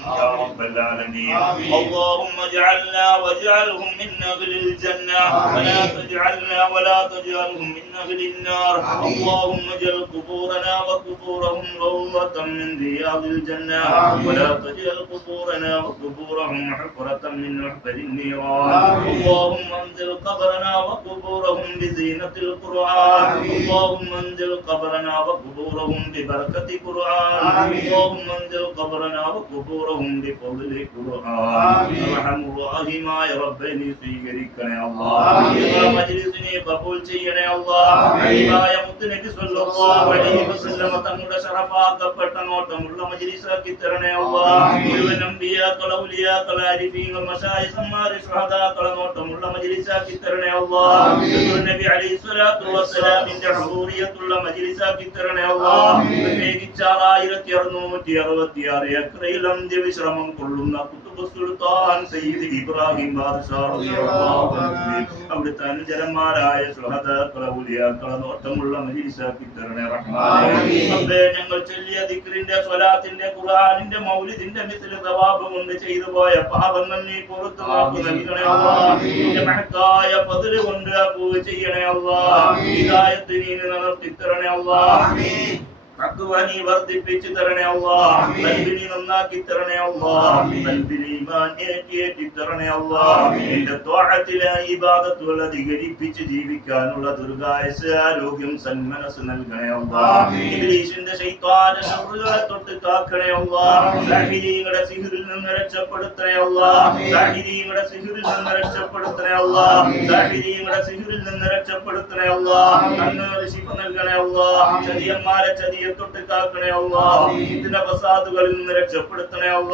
يا رب العالمين. اللهم اجعلنا واجعلهم من أهل الجنة ولا تجعلنا ولا تجعلهم من أهل النار. اللهم اجعل قبورنا وقبورهم روضة من رياض الجنة ولا تجعل قبورنا وقبورهم حفرة من حفر النيران. اللهم انزل قبرنا وقبورهم بزينة القرآن. اللهم انزل قبرنا وقبورهم ببركة قرآن. اللهم انزل قبرنا وقبورهم بفضل قرآن. ارحم الراحمين يا ربنا സ്വീകരിക്കണേ അല്ലാഹ്. മജ്ലിസിനെ കബൂൽ ചെയ്യണേ അല്ലാഹ്. മുത്തുനബി സ്വല്ലല്ലാഹു അലൈഹി വസല്ലം തങ്ങളുടെ ശറഫാക്കപ്പെട്ട നോട്ടമുള്ള മജ്ലിസാക്കി തരണേ അല്ലാഹ്. മുഴുവൻ അംബിയാക്കൾ ഔലിയാക്കൾ ആരിഫീങ്ങൾ മശായിഖന്മാർ ശുഹദാക്കൾ നോട്ടമുള്ള മജ്ലിസാക്കി തരണേ അല്ലാഹ്. നബി അലൈഹി സ്വലാത്തു വസ്സലാമിന്റെ ഹുറൂറിയത്തുള്ള മജ്ലിസാക്കി തരണേ അല്ലാഹ്. പ്രത്യേകിച്ച് 1666 ഏക്കറിൽ അന്ത്യവിശ്രമം കൊള്ളുന്ന കുതുബ് സുൽത്താൻ സയ്യിദ് ഇബ്രാഹിം ബാദ്ഷാ റളിയല്ലാഹു അൻഹു അവിടുത്തെ അനുചരന്മാരായ ശുഹദാക്കൾ ഔലിയാക്കൾ നോട്ടമുള്ള മജ്ലിസാക്കി തരണേ റഹ്മാനേ. റബ്ബേ ഞങ്ങൾ ചൊല്ലിയ ദിക്റിന്റെ സ്വലാത്തിന്റെ ഖുർആനിന്റെ മൗലിദിന്റെ മിസ്ല സവാബ് കൊണ്ട് ചെയ്തു പോയ പാപങ്ങൾ നീ പുറത്തു മാപ്പ് നൽകണേ അല്ലാഹ്. നിന്റെ മഹത്തായ ഫദ്ൽ കൊണ്ട് അഫൂ ചെയ്യണേ അല്ലാഹ്. ഹിദായത്ത് നീ നിലനിർത്തി തരണേ അല്ലാഹ്. തഖ്വനി വർദ്ധിപ്പിച്ചു തരണേ അല്ലാഹ്. ഖൽബിനെ നന്നാക്കി തരണേ അല്ലാഹ്. ഖൽബിൽ ഈമാൻ ഏറ്റി തരണേ അല്ലാഹ്. നിന്റെ ത്വഅത്തിലെ ഇബാദത്തുകൾ അധികരിപ്പിച്ച് ജീവിക്കാനുള്ള ദീർഘായുസ്സ് ആരോഗ്യം സന്മനസ് നൽകണേ അല്ലാഹ്. ഇബ്ലീസിന്റെ ശൈത്താന്റെ ശർറുകളെ തൊട്ട് കാക്കണേ അല്ലാഹ്. സാഹിരീങ്ങളുടെ സിഹ്റിൽ നിന്ന് രക്ഷപ്പെടുത്തണേ അല്ലാഹ്. സാഹിരീങ്ങളുടെ സിഹ്റിൽ നിന്ന് രക്ഷപ്പെടുത്തണേ അല്ലാഹ്. സാഹിരീങ്ങളുടെ സിഹ്റിൽ നിന്ന് രക്ഷപ്പെടുത്തണേ അല്ലാഹ്. കണ്ണുകൾ ശിഫ നൽകണേ അല്ലാഹ്. ചതിയന്മാരെ ചതിയെ തൊട്ട് കാക്കണേ അല്ലാഹ്. ഇതിന്റെ ഫസാദുകളിൽ നിന്ന് രക്ഷപ്പെടുത്തണേ അല്ലാഹ്.